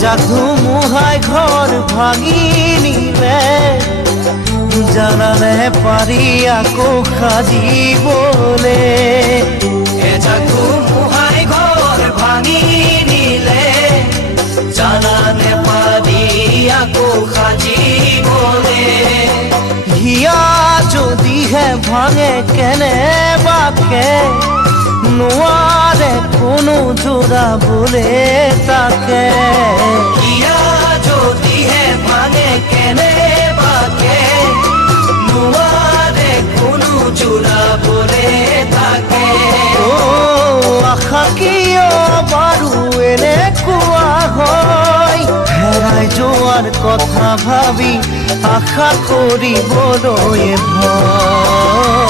এজাক ধুমুহাই ঘৰ ভাঙি নিলে জানানে পাৰি আকৌ সাজিবলে এজাক ধুমুহাই ঘৰ ভাঙি নিলে জানানে পাৰি আকৌ সাজিবলে হিয়া যদিহে ভাঙে কেনেবাকে নোৱাৰে কোনো জোৰাবলে তাকে হিয়া যদিহে ভাঙে কেনেবাকে নোৱাৰে কোনো জোৰাবলে তাকে আশা কিয় বাৰু এনেকুৱা হয় হেৰাই যোৱাৰ কথা ভাবি আশা কৰিবলৈ ভয়